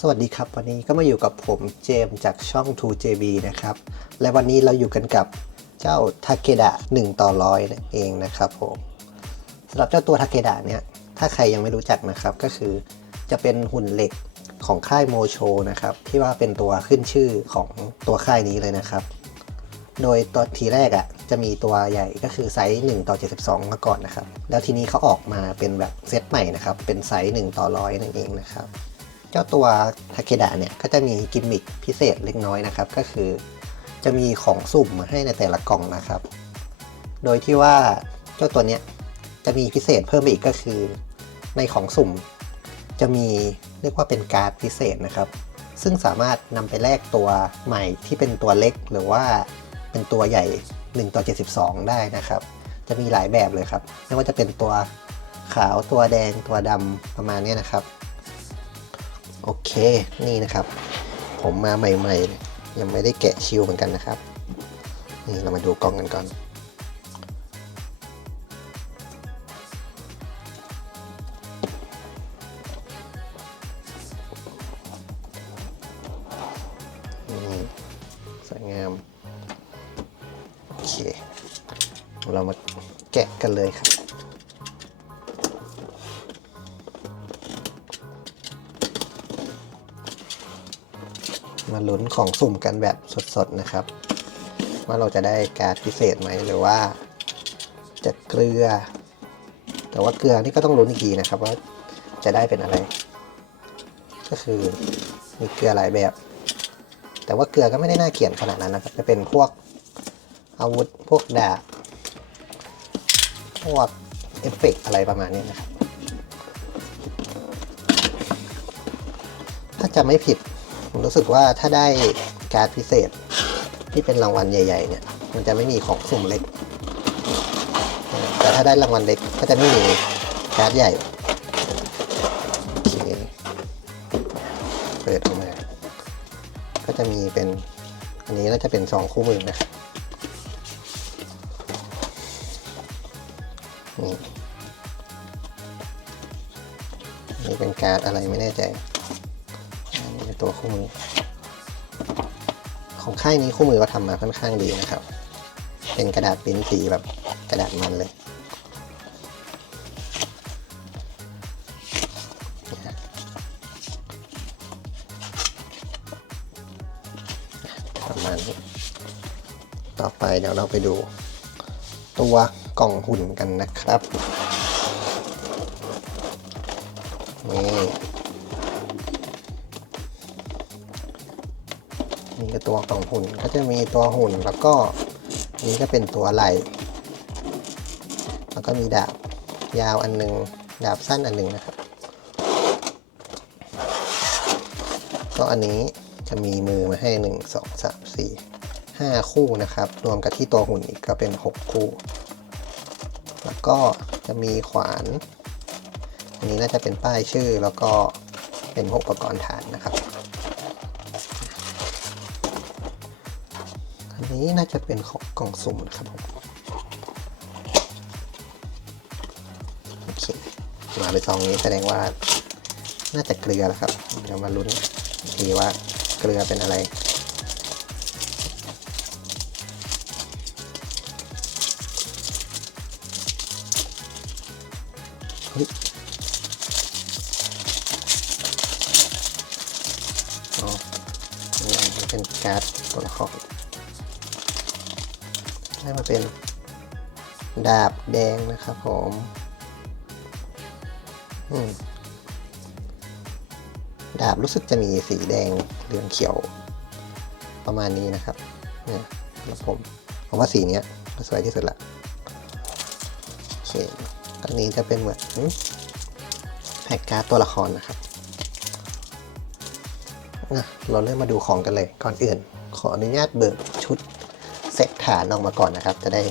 สวัสดีครับ วันนี้ก็มาอยู่กับผมเจมจากช่อง 2JB นะครับ และวันนี้เราอยู่กันกับเจ้าทาเกดะ1ต่อร้อยเองนะครับผมสำหรับเจ้าตัวทาเกดะเนี่ยถ้าใครยังไม่รู้จักนะครับก็คือจะเป็นหุ่นเหล็กของค่ายโมโชนะครับที่ว่าเป็นตัวขึ้นชื่อของตัวค่ายนี้เลยนะครับ โดยตัวทีแรกอะ่ะจะมีตัวใหญ่ก็คือไซส์1ต่อ72 มาก่อนนะครับ แล้วทีนี้เขาออกมาเป็นแบบเซตใหม่นะครับเป็นไซส์1ต่อร้อยนั่นเองนะครับ เจ้าตัวทาเคดะเนี่ยก็จะมีกิมมิคพิเศษเล็กน้อยนะครับ ก็คือ จะมีของสุ่มมาให้ในแต่ละกล่องนะครับ โดยที่ว่าเจ้าตัวเนี้ยจะมีพิเศษเพิ่มไปอีกก็คือ ในของสุ่ม จะมีเรียกว่าเป็นการ์ดพิเศษนะครับ ซึ่งสามารถนำไปแลกตัวใหม่ที่เป็นตัวเล็กหรือว่าเป็นตัวใหญ่1ต่อ72 ได้นะครับ จะมีหลายแบบเลยครับ ไม่ว่าจะเป็นตัวขาวตัวแดงตัวดำประมาณนี้นะครับ โอเคนี่นะครับ ผมมาใหม่ๆ ยังไม่ได้แกะชิลเหมือนกันนะครับ นี่เรามาดูกล่องกันก่อน นี่สวยงาม โอเค เรามาแกะกันเลยครับ ลุ้นของสุ่มกันแบบสดๆนะครับ ว่าเราจะได้การ์ดพิเศษไหมหรือว่า จะเกลือ แต่ว่าเกลือนี่ก็ต้องลุ้นอีกทีนะครับว่าจะได้เป็นอะไร ก็คือมีเกลือหลายแบบ แต่ว่าเกลือก็ไม่ได้น่าเกลียดขนาดนั้นนะครับจะเป็นพวกอาวุธพวกดาบพวกเอฟเฟกต์อะไรประมาณนี้นะครับ ถ้าจะไม่ผิด รู้สึกว่าถ้าได้การ์ดพิเศษที่เป็นรางวัลใหญ่ ๆ เนี่ย มันจะไม่มีของสุ่มเล็ก แต่ถ้าได้รางวัลเล็กก็จะไม่มีการ์ดใหญ่โอเคเปิดออกมา ก็จะมีเป็น อันนี้น่าจะเป็นสองคู่มือนะนี่นี่เป็นการ์ดอะไรไม่แน่ใจ ตัวคู่มือ ของค่ายนี้คู่มือก็ทำมาค่อนข้างดีนะครับ เป็นกระดาษปิ้นสีแบบกระดาษมันเลยประมาณนี้ต่อไปเดี๋ยวเราไปดู ตัวกล่องหุ่นกันนะครับนี่ นี่ก็ตัวกล่องหุ่นก็จะมีตัวหุ่นแล้วก็อันนี้ก็เป็นตัวไหลแล้วก็มีดาบยาวอันหนึ่งดาบสั้นอันหนึ่งนะครับ ก็อันนี้จะมีมือมาให้หนึ่งสองสามสี่ห้าคู่นะครับ รวมกับที่ตัวหุ่นอีกก็เป็นหกคู่ แล้วก็จะมีขวาน อันนี้น่าจะเป็นป้ายชื่อแล้วก็เป็นพวกอุปกรณ์ฐานนะครับ นี้น่าจะเป็นของกล่องสุ่มนะครับผมโอเคมาไปซองนี้แสดงว่า น่าจะเกลือแล้วครับ เดี๋ยวมาลุ้นอีกทีว่าเกลือเป็นอะไรเฮ้ยอ๋อเป็นการ์ดตัวละคร ได้มาเป็นดาบแดงนะครับผมดาบรู้สึกจะมีสีแดงเหลืองเขียวประมาณนี้นะครับเนี่ยแล้วผมผมว่าสีเนี้ยสวยที่สุดละโอเคอันนี้จะเป็นเหมือนแพ็กการ์ดตัวละครนะครับนะเราเริ่มมาดูของกันเลยก่อนอื่น ขออนุญาตเบิก เซตฐานออกมาก่อนนะครับ จะได้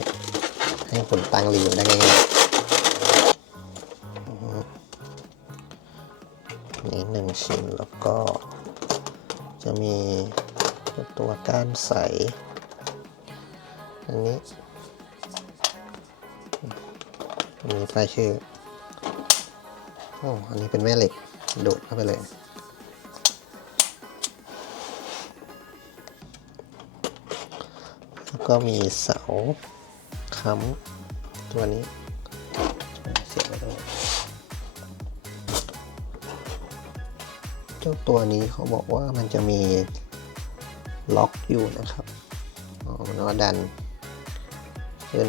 ให้ผลตั้งรีวได้ง่ายๆนี่หนึ่งชิ้นแล้วก็ จะมีตัวก้านใส อันนี้อันนี้ป้ายชื่อโอ้อันนี้เป็นแม่เหล็กโดดเข้าไปเลย แล้วก็มีเสาค้ำตัวนี้เสียบไว้ตรงนี้เจ้าตัวนี้เขาบอกว่ามันจะมีล็อกอยู่นะครับอ๋อมันก็ดันขึ้น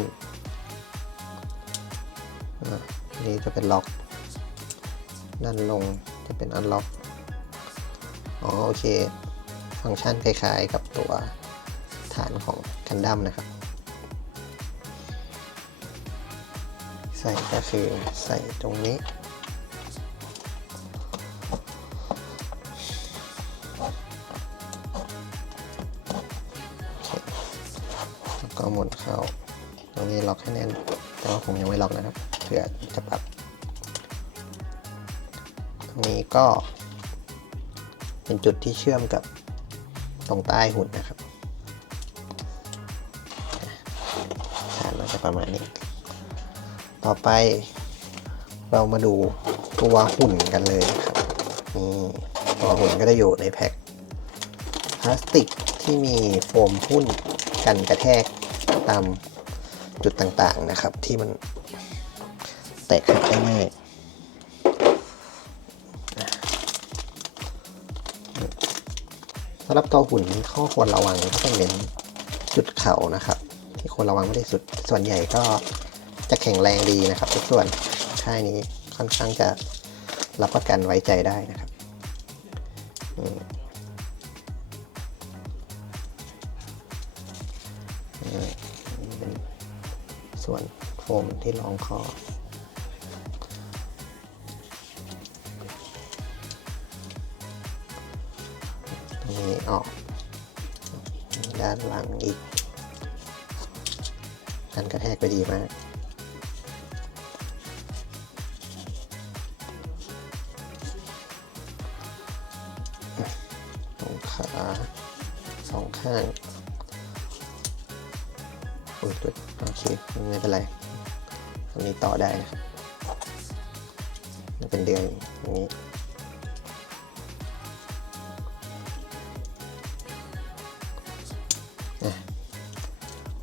อะอันนี้จะเป็นล็อกดันลงจะเป็นอันล็อกอ๋อโอเค ฟังก์ชันคล้ายๆกับตัว ฐานของกันดั้มนะครับ ใส่ก็คือใส่ตรงนี้ แล้วก็หมุนเข้า ตรงนี้ล็อกให้แน่น แต่ว่าผมยังไม่ล็อกนะครับ เผื่อจะปรับ ตรงนี้ก็เป็นจุดที่เชื่อมกับตรงใต้หุ่นนะครับ จะประมาณนี้ ต่อไปเรามาดูตัวหุ่นกันเลยครับนี่ตัวหุ่นก็จะอยู่ในแพ็คพลาสติกที่มีโฟมหุ้นกันกระแทกตามจุดต่างๆนะครับ ที่มันแตกหักได้ง่ายสำหรับตัวหุ่นข้อควรระวังก็ต้องเป็นจุดเข่านะครับ ที่ควรระวังไม่ได้สุด ส่วนใหญ่ก็จะแข็งแรงดีนะครับ ทุกส่วนค่ายนี้ค่อนข้างจะรับประกันไว้ใจได้นะครับส่วนโฟมที่รองคอตรงนี้ออกด้านหลังอีก กันกระแทกไปดีมากตรงขาสองข้างโอ้ยตัวโอเคไม่เป็นไรอันนี้ต่อได้นะครับมันเป็นเดือนอย่างนี้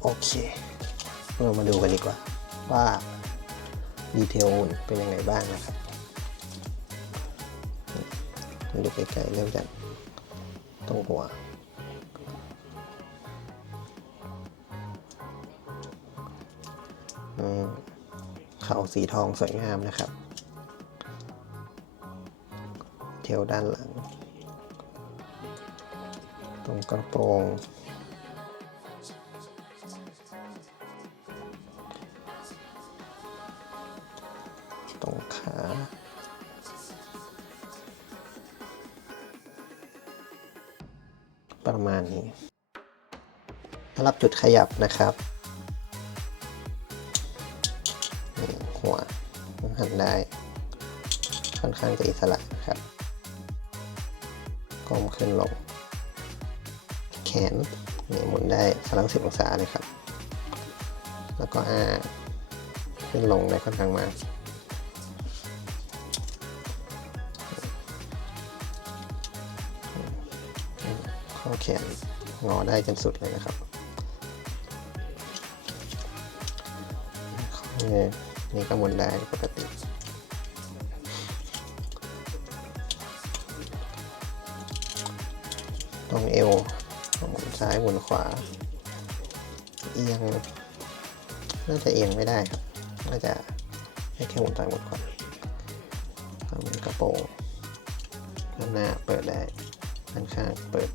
โอเค เรามาดูกันดีกว่าว่าดีเทลเป็นยังไงบ้างนะครับมาดูใกล้ๆเริ่มจากตรงหัวเขาสีทองสวยงามนะครับ เทลด้านหลัง ตรงกระโปรง รับจุดขยับนะครับหัวหันได้ค่อนข้างจะอิสระครับก้มขึ้นลง แขนนี่หมุนได้สลังสิบองศาเลยครับ แล้วก็อ้าขึ้นลงได้ค่อนข้างมากข้อแขนงอได้จนสุดเลยนะครับ นี่ก็หมุนได้ปกติตรงเอวหมุนซ้ายหมุนขวา เอียง น่าจะเอียงไม่ได้ครับ น่าจะให้แค่หมุนซ้ายหมุนขวาทำเป็นกระโปรงด้านหน้าเปิดได้ด้านข้างเปิด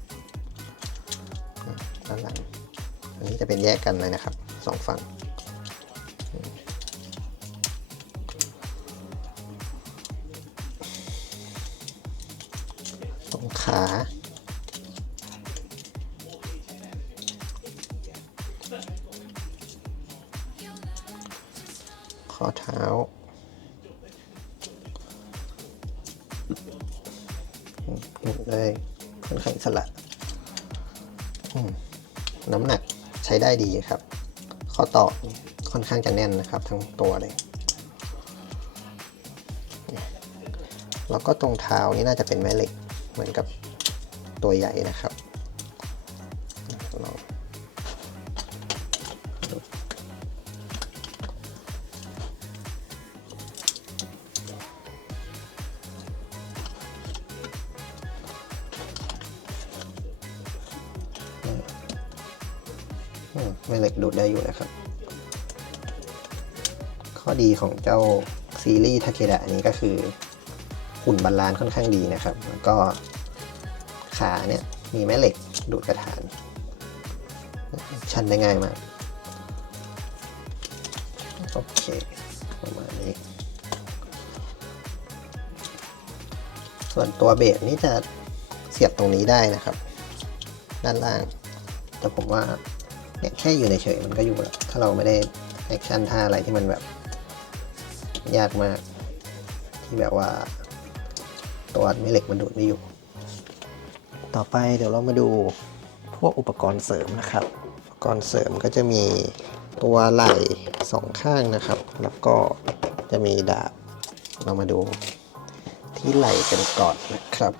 ด้านหลัง อันนี้จะเป็นแยกกันเลยนะครับสองฝั่ง ขา ข้อเท้าได้ค่อนข้างสระน้ำหนักใช้ได้ดีครับ ข้อต่อค่อนข้างจะแน่นนะครับ ทั้งตัวเลยเนี่ยแล้วก็ตรงเท้านี่น่าจะเป็นแม่เหล็ก เหมือนกับตัวใหญ่นะครับม่เหล็กดูดได้อยู่นะครับ ข้อดีของเจ้าซีรีส์ทาเคดะนี้ก็คือ หุ่นบาลานซ์ค่อนข้างดีนะครับ แล้วก็ขาเนี่ยมีแม่เหล็กดูดกระถาน ชันได้ง่ายมาก โอเค ประมาณนี้ ส่วนตัวเบสนี่จะเสียบตรงนี้ได้นะครับ ด้านล่าง แต่ผมว่าเนี่ยแค่อยู่ในเฉยมันก็อยู่แล้ว ถ้าเราไม่ได้แอคชั่นท่าอะไรที่มันแบบยากมาก ที่แบบว่า ตัวไม่เหล็กมันดูดไม่อยู่ ต่อไปเดี๋ยวเรามาดูพวกอุปกรณ์เสริมนะครับ อุปกรณ์เสริมก็จะมีตัวไหล่สองข้างนะครับ แล้วก็จะมีดาบ เรามาดูที่ไหล่กันก่อนนะครับ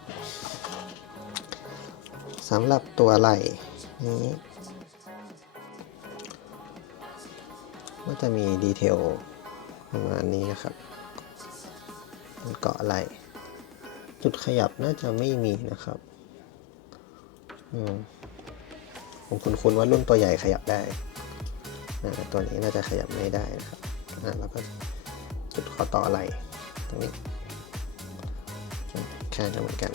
สำหรับตัวไหล่นี้ก็จะมีดีเทลประมาณนี้นะครับเป็นเกาะไหล่ จุดขยับน่าจะไม่มีนะครับอืมผมคุ้นๆว่ารุ่นตัวใหญ่ขยับได้ตัวนี้น่าจะขยับไม่ได้นะครับแล้วก็จุดข้อต่อไหลตรงนี้ข้างกันเหมือนกัน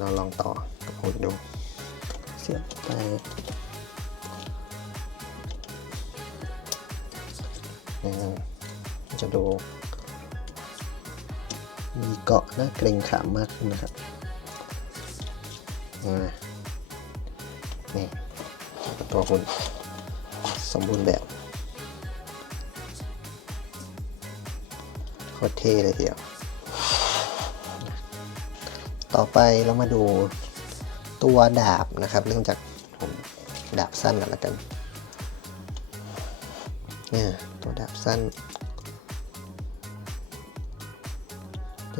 เราลองต่อกับหุ่นดู เสียบไปจะดู มีเกาะน่าเกรงขามมากขึ้นนะครับนี่ตัวหุ่นสมบูรณ์แบบโคตรเท่เลยทีเดียว ต่อไปเรามาดูตัวดาบนะครับ เริ่มจากผมดาบสั้นก่อนละกันเนี่ยตัวดาบสั้น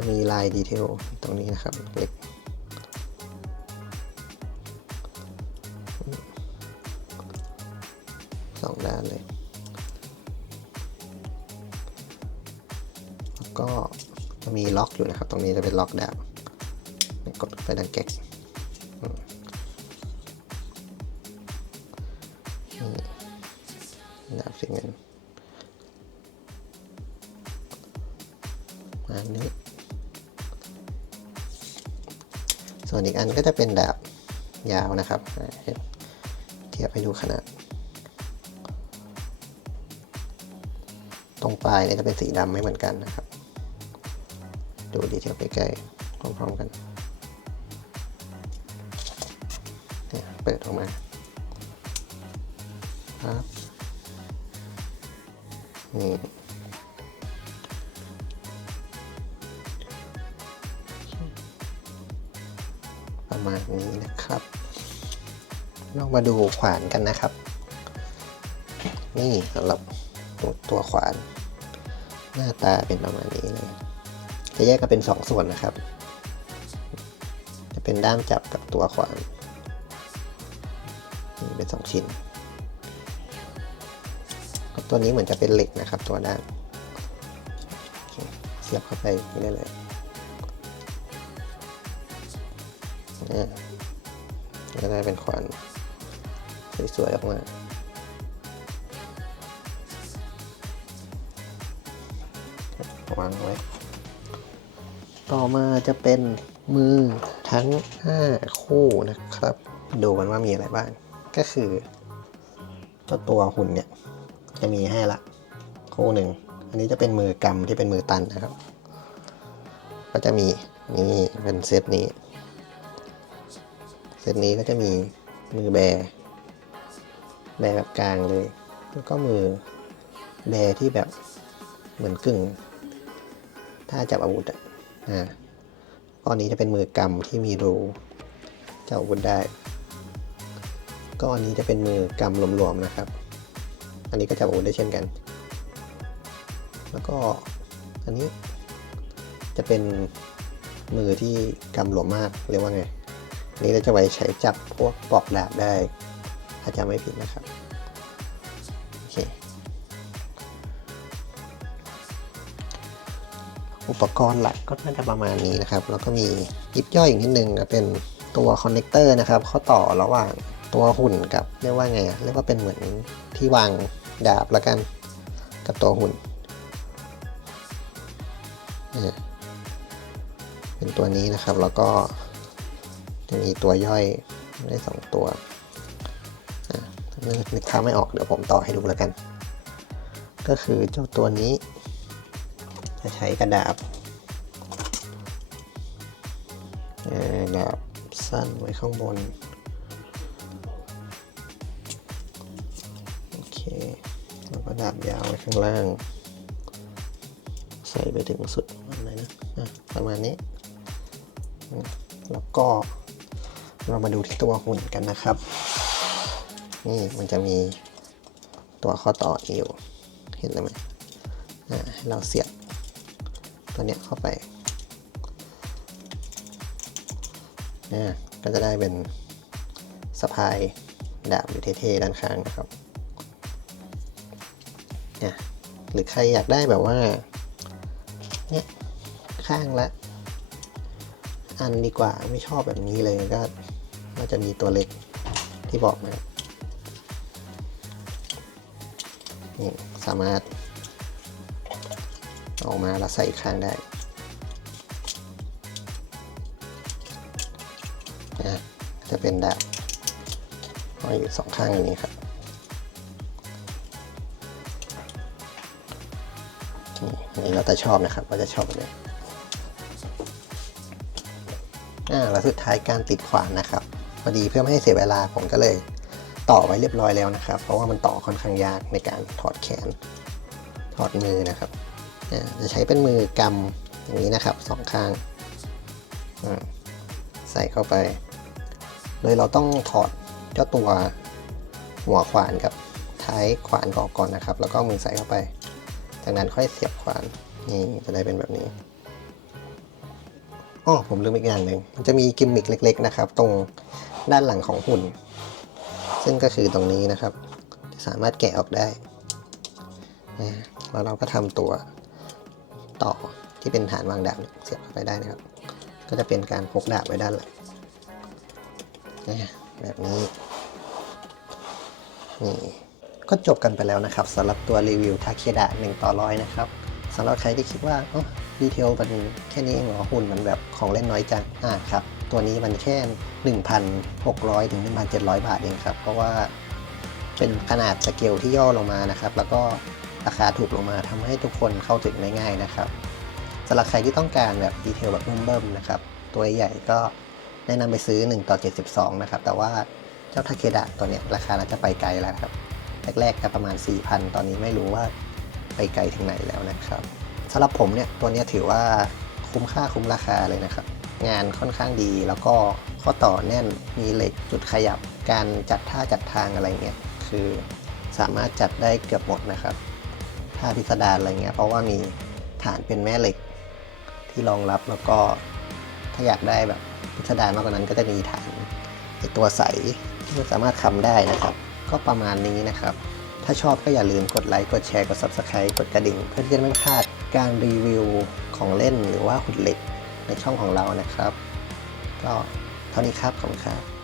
จะมีลายดีเทลตรงนี้นะครับเล็กสองด้านเลย แล้วก็จะมีล็อกอยู่นะครับ ตรงนี้จะเป็นล็อกดาบกดไปดังแก๊ก อันก็จะเป็นดาบยาวนะครับเทียบให้ดูขนาด ตรงปลายเนี่ยจะเป็นสีดำไม่เหมือนกันนะครับ ดูดีเทลใกล้ๆพร้อมๆกันเนี่ยเปิดออกมาครับนี่ ประมาณนี้นะครับลองมาดูขวานกันนะครับ นี่สำหรับตัวตัวขวาน หน้าตาเป็นประมาณนี้เลย จะแยกกันเป็นสองส่วนนะครับ จะเป็นด้ามจับกับตัวขวานนี่เป็นสองชิ้น ตัวนี้เหมือนจะเป็นเหล็กนะครับ ตัวด้านเสียบเข้าไปอย่างนี้ได้เลย ก็ได้เป็นขวานสวยๆออกมาวางไว้ ต่อมาจะเป็นมือทั้ง 5 คู่นะครับ ดูกันว่ามีอะไรบ้าง ก็คือเจ้าตัวหุ่นเนี่ย จะมีให้ละ คู่หนึ่ง อันนี้จะเป็นมือกำที่เป็นมือตันนะครับ ก็จะมีนี่เป็นเซตนี้ ตนี้ก็จะมีมือแบร์แบร์แบบกลางเลย แล้วก็มือแบร์ที่แบบเหมือนกึ่ง ถ้าจับอาวุธอะอ่าก้อนนี้จะเป็นมือกำที่มีรูจับอาวุธได้ก้อนนี้จะเป็นมือกำรวมๆนะครับ อันนี้ก็จับอาวุธได้เช่นกัน แล้วก็อันนี้จะเป็นมือที่กำหลวมมากเรียกว่าไง นี้เราจะไว้ใช้จับพวกปอกดาบได้ถ้าจำไม่ผิดนะครับโอเคอุปกรณ์หลักก็น่าจะประมาณนี้นะครับ แล้วก็มียิบย่อยอีกนิดนึงนะเป็นตัวคอนเนคเตอร์นะครับ ข้อต่อระหว่างตัวหุ่นกับเรียกว่าไงเรียกว่าเป็นเหมือนที่วางดาบแล้วกันกับตัวหุ่นเป็นตัวนี้นะครับแล้วก็ จะมีตัวย่อยได้สองตัวนึกภาพไม่ออกเดี๋ยวผมต่อให้ดูแล้วกัน ก็คือเจ้าตัวนี้ จะใช้กระดาบเอ่อดาบสั้นไว้ข้างบนโอเคแล้วก็ดาบยาวไว้ข้างล่าง ใส่ไปถึงสุดอะไรนะอะประมาณนี้ แล้วก็ เรามาดูที่ตัวหุ่นกันนะครับ นี่มันจะมีตัวข้อต่ออยู่เห็นไหมให้เราเสียบตัวเนี้ยเข้าไปอ่ก็จะได้เป็นสะพายดาบอยู่เท่ๆด้านข้างนะครับเนี่ยหรือใครอยากได้แบบว่าเนี่ยข้างละ อันดีกว่าไม่ชอบแบบนี้เลยก็ น่าจะมีตัวเล็กที่บอกมานี่สามารถเอามาแล้วใส่ข้างได้นะจะเป็นดาบห้อยอยู่สองข้างอย่างนี้ครับนี่อันนี้เราแต่ชอบนะครับว่าจะชอบแบบไหนอ่าแล้วสุดท้ายการติดขวานนะครับ อดีเพื่อไม่ให้เสียเวลาผมก็เลยต่อไว้เรียบร้อยแล้วนะครับ เพราะว่ามันต่อค่อนข้างยากในการถอดแขน ถอดมือนะครับจะใช้เป็นมือกำอย่างนี้นะครับสองข้างใส่เข้าไป โดยเราต้องถอดเจ้าตัวหัวขวานกับท้ายขวานออกก่อนนะครับ แล้วก็มือใส่เข้าไป จากนั้นค่อยเสียบขวานนี่จะได้เป็นแบบนี้อ๋อผมลืมอีกอย่างหนึ่งมันจะมีกิมมิคเล็ก ๆ นะครับ ตรง ด้านหลังของหุ่น ซึ่งก็คือตรงนี้นะครับสามารถแกะออกได้นะแล้วเราก็ทำตัวต่อที่เป็นฐานวางดาบเสียบเข้าไปได้นะครับ ก็จะเป็นการพกดาบไว้ด้านหลังนะแบบนี้นี่ก็จบกันไปแล้วนะครับสำหรับตัวรีวิวทาเคดะ1ต่อร้อยนะครับสำหรับใครที่คิดว่าอ๋อดีเทลมันแค่นี้เองเหรอหุ่นมันแบบของเล่นน้อยจังอ่าครับ ตัวนี้มันแค่ 1,600 ถึง 1,700 บาทเองครับ เพราะว่าเป็นขนาดสเกลที่ย่อลงมานะครับ แล้วก็ราคาถูกลงมาทำให้ทุกคนเข้าถึงได้ง่ายนะครับสำหรับใครที่ต้องการแบบดีเทลแบบเบิ่มๆนะครับ ตัวใหญ่ก็แนะนำไปซื้อ 1 ต่อ 72 นะครับ แต่ว่าเจ้าทาเคดะตัวเนี้ยราคาน่าจะไปไกลแล้วครับ แรกๆจะประมาณ 4,000 ตอนนี้ไม่รู้ว่าไปไกลถึงไหนแล้วนะครับสำหรับผมเนี่ยตัวเนี้ยถือว่าคุ้มค่าคุ้มราคาเลยนะครับ งานค่อนข้างดี แล้วก็ข้อต่อแน่นมีเหล็กจุดขยับการจัดท่าจัดทางอะไรเงี้ยคือสามารถจัดได้เกือบหมดนะครับท่าพิสดารอะไรเงี้ยเพราะว่ามีฐานเป็นแม่เหล็กที่รองรับแล้วก็ถ้าอยากได้แบบพิสดารมากกว่านั้นก็จะมีฐานไอตัวใสที่สามารถคำได้นะครับ ก็ประมาณนี้นะครับ ถ้าชอบก็อย่าลืมกดไลค์กดแชร์กด Subscribe กดกระดิ่ง เพื่อที่จะไม่พลาดการรีวิวของเล่นหรือว่าหุ่นเหล็ก ในช่องของเรานะครับ ก็เท่านี้ครับ ขอบคุณครับ